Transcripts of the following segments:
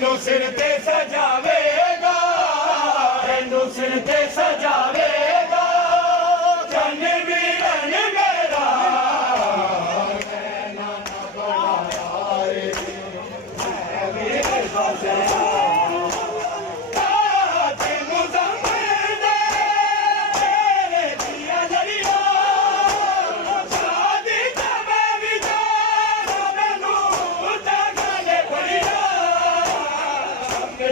ਇਹਨੂੰ ਸਿਰ ਤੇ ਸਜਾਵੇਗਾ, ਇਹਨੂੰ ਸਿਰ ਤੇ ਸਜਾਵੇਗਾ ਚੰਨ ਵੀਰਨ ਮੇਰਾ ਨੈਣਾ ਨਾ ਬਣਾਇਆ ਏ ਮੈਂ ਵੀਰ ਫਸਿਆ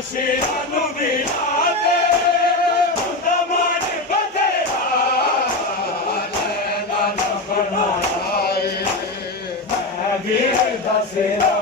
ਸ਼ੇਰਾਂ ਨੂੰ ਵੀ ਲਾ ਦੇ ਹੁੰਦਾ ਮਾਣ ਬਥੇਰਾ ਨੈਣਾ ਨਾ ਬਣਾਇਆ ਏ ਮੈਂ ਵੀਰ ਦਾ ਸਿਰਾ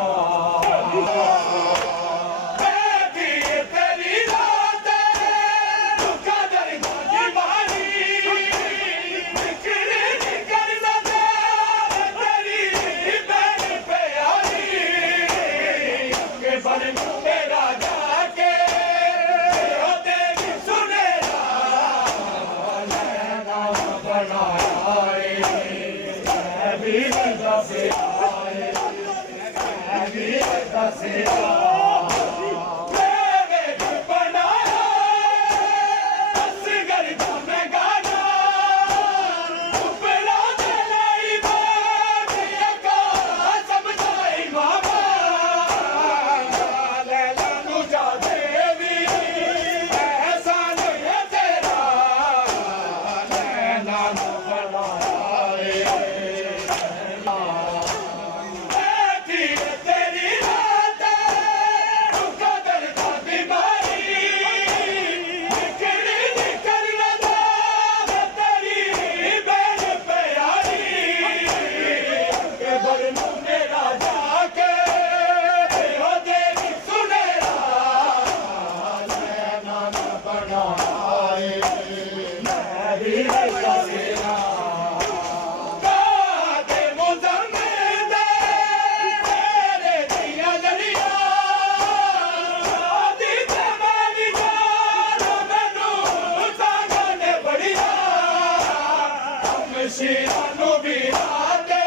ਸ਼ੇਰਾਂ ਨੂੰ ਵੀ ਲਾ ਦੇ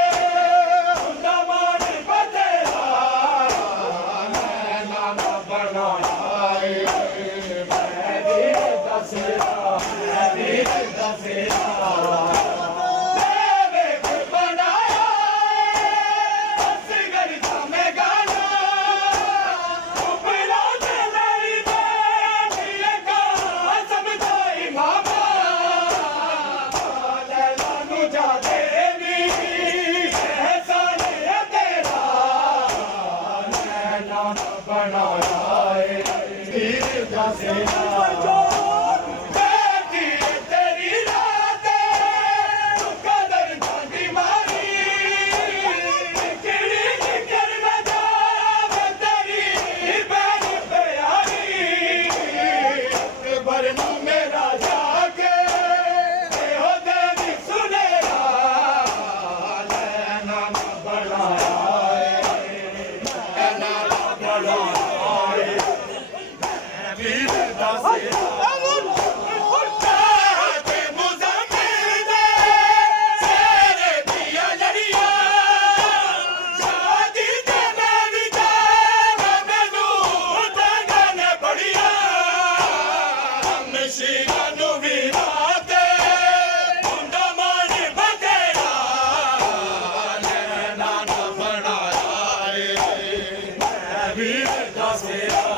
ਹੁੰਦਾ ਮਾਣ ਬਥੇਰਾ ਨੈਣਾ ਨਾ ਬਣਾਇਆ ਏ ਮੈਂ ਵੀਰ ਦਾ ਸਿਰਾ ਮੈਂ ਵੀਰ ਦਾ ਸਿਰਾ ਬਣਾਇਆ ਏ ਵੀਰ ਦਾ ਸਿਰਾ ਵੀਰ ਦਾ ਸਿਰਾ